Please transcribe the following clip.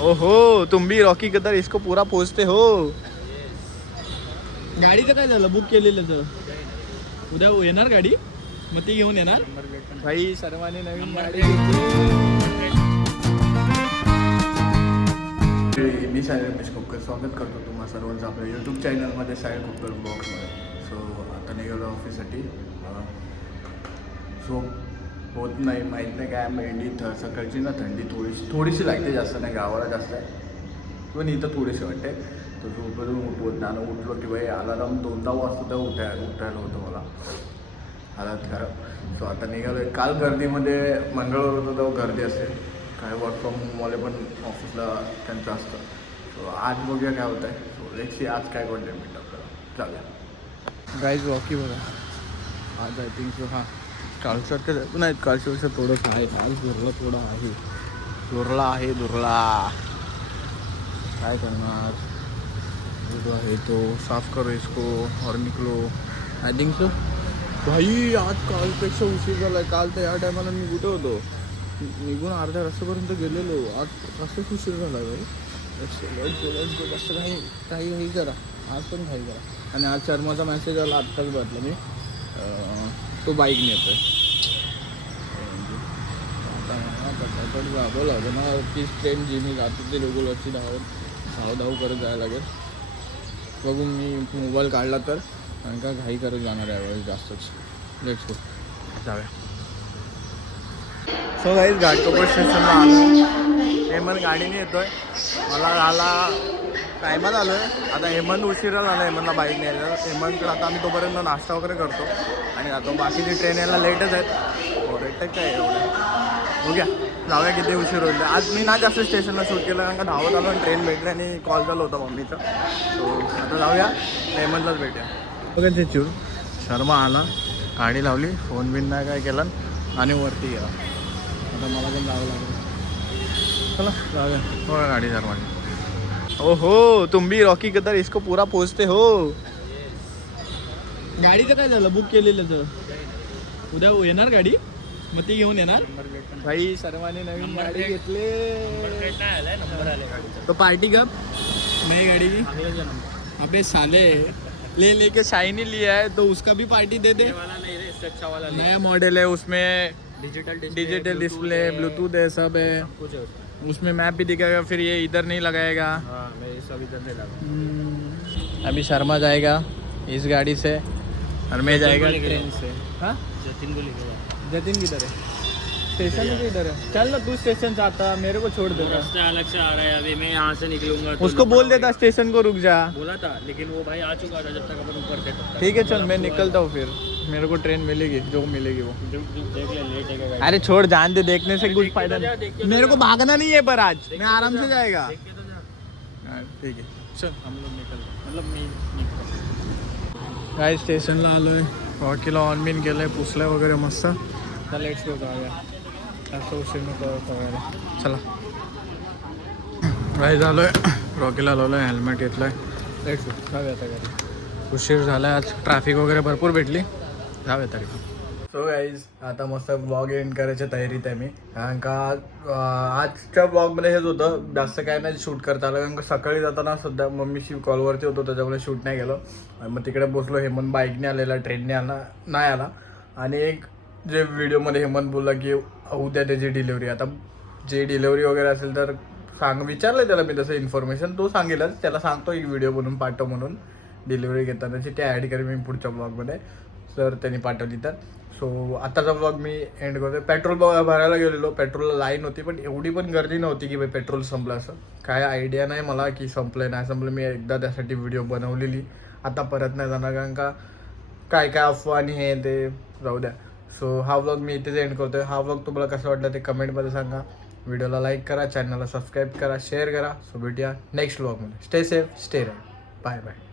ओहो तुम भी रॉकी कदर इसको पूरा पोचते हो. गाडीचं काय झालं बुक केलेलं तर उद्या येणार गाडी मग ती घेऊन येणार भाई. सर्वांनी नवीन गाडी मी साहिल रमेश कोपकर स्वागत करतो तुम्हा सर्वांचं आपल्या यूट्यूब चॅनलमध्ये साहिल कोपकर ब्लॉग्समध्ये. सो आता निघालो ऑफिससाठी. सो होत नाही माहीत नाही काय मेंढी सकाळची ना थंडी थोडीशी लागते, जास्त नाही. गावाला जास्त आहे पण इथं थोडीशी वाटते. तर झोपेतून उठवत नाही. उठलो की बाई अलाराम 2-10 वाजता तेव्हा उठायला होतं मला हालत खराब. सो आता निघालो. काल गर्दीमध्ये मंगळवार होतं तेव्हा गर्दी असते, काय वर्क फ्रॉम होमवाले पण ऑफिसला त्यांचं असतं. सो आज बघूया काय होतं आहे. सो लेट्स सी आज काय कॉन्टेंट भेटतं आपल्याला. चालेल गाईज रॉकी बघा आज आय थिंक सो हां कालसारखं नाही, कालच्यापेक्षा थोडंसं आहे. आज दुर्ला थोडा आहे, दुर्ला काय करणार. जो आहे तो साफ करो इसको और निकलो आय थिंक सो. भाई आज कालपेक्षा उशीर झाला आहे. काल तर या टायमाला मी कुठे होतो, निघून अर्ध्या रस्त्यापर्यंत गेलेलो. आज रस्ताच उशीर झाला भाई. जास्त काही करा आज पण काही करा. आणि आज शर्माचा मेसेज आला आत्ताच बघितलं मी, तो बाईकने येतो आहे. पटापट जावं लागेल ना. तीच ट्रेन जी मी जातो ते रेग्युलरची धाव करत जायला लागेल. बघून मी मोबाईल काढला तर, कारण का घाई करत जाणार आहे यावेळेस जास्तच. लेट्स गो जाऊया. सो गाईज घाटकोपर स्टेशनला आलो. हेमंत गाडीने येतो आहे. मला आला टायमात आलो आहे. आता हेमंत उशिरा झाला हेमंतला बाईक न्यायला. हेमंतकडे आता आम्ही तोपर्यंत नाश्ता वगैरे करतो आणि आता बाकीची ट्रेन यायला लेटच आहेत. हो लेटच काय एवढं बघूया जाऊया किती उशीर होईल. आज मी ना जास्त स्टेशनला शूट केलं कारण का धावत आलो आणि ट्रेन भेटली आणि कॉल झाला होता मम्मीचा. सो आता जाऊया हेमंतलाच भेटूया. बघा ते चिड शर्मा आला, गाडी लावली, फोन बिन नाही काय केला आणि वरती गेला. आता मला पण जावं लागेल. चला जाऊया. बघा गाडी शर्माची. ओहो तुम भी रॉकी कदर इसको पूरा पोचते हो. गाडीचं काय झालं बुक केलेलं तर उद्या येणार गाडी मग ती घेऊन येणार भाई. सर्वांनी नवीन गाडी घेतले तो पार्टी कब नई गाड़ी की. अबे साले लेके शाइनी लिया है तो उसका भी पार्टी दे दे. वाला नहीं रे, अच्छा वाला नया मॉडल है, उसमें डिजिटल डिस्प्ले ब्लूटूथ है, सब है उसमें. मैप भी दिखेगा. फिर ये इधर नहीं लगाएगा. हाँ मैं सब इधर नहीं लगा. अभी शर्मा जाएगा इस गाड़ी से और मैं जाएगा ट्रेन से. हाँ जतिन को लेके जा. जतिन किधर है? स्टेशन में इधर है. चल ना तू स्टेशन से आता, मेरे को छोड़ देता. रास्ता अलग से आ रहा है. अभी मैं यहाँ से निकलूंगा. उसको बोल देता स्टेशन को रुक जा. बोला था लेकिन वो भाई आ चुका था जब तक अपन ऊपर थे. ठीक है चल मैं निकलता हूँ. फिर मेरे को ट्रेन मिलेगी जो मिलेगी वो देख ले. लेट है. अरे छोड़ जान दे, देखने से कुछ फायदा नहीं. मेरे को भागना नहीं है पर आज मैं आराम से जाएगा. ठीक है चल हम लोग निकलते. मतलब मी निघतो. काय स्टेशनला आलो आहे. रॉकीला ऑन बिन केलं आहे, पुसलं वगैरे मस्त. तर लेट्स गो जाऊया. जास्त उशीर नको. चला काय झालो आहे. रॉकीला लावलं आहे, हेल्मेट घेतलं आहे. लेट्स गो जाऊया आता घरी. उशीर झाला आहे. आज ट्रॅफिक वगैरे भरपूर भेटली. जाऊया तरी. सो गाईज आता मस्त ब्लॉग एंड करायच्या तयारीत आहे मी. कारण का आजच्या ब्लॉगमध्ये हेच होतं, जास्त काय नाही शूट करता आलं. कारण का सकाळी जाताना सध्या मम्मीशी कॉलवरती होतो त्याच्यामुळे शूट नाही गेलो. मग तिकडे बसलो. हेमंत बाईकने आलेला, ट्रेनने नाही आला. आणि एक जे व्हिडिओमध्ये हेमंत बोलला की उद्या त्याची डिलेवरी. आता जे डिलेवरी वगैरे असेल तर विचारलं त्याला मी तसं इन्फॉर्मेशन, तो सांगेलच. त्याला सांगतो एक व्हिडिओ बनवून पाठव म्हणून डिलिव्हरी घेतानाची. ते ॲड करेन मी पुढच्या ब्लॉगमध्ये जर त्यांनी पाठवली तर. सो आताचा ब्लॉग मी एंड करतो. पेट्रोल भरायला गेलेलो, पेट्रोलला लाईन होती पण एवढी पण गर्दी नव्हती की बाई पेट्रोल संपलं. असं काय आयडिया नाही मला की संपलं नाही संपलं. मी एकदा त्यासाठी व्हिडिओ बनवलेली, आता परत नाही जाणार. कारण का काय अफवा आणि हे ते जाऊ द्या. सो हा व्लॉग मी इथेच एंड करतो आहे. हा व्लॉग तुम्हाला कसं वाटलं ते कमेंटमध्ये सांगा. व्हिडिओला लाईक करा, चॅनलला सबस्क्राईब करा, शेअर करा. सो भेटूया नेक्स्ट व्लॉगमध्ये. Stay safe, stay right. Bye bye.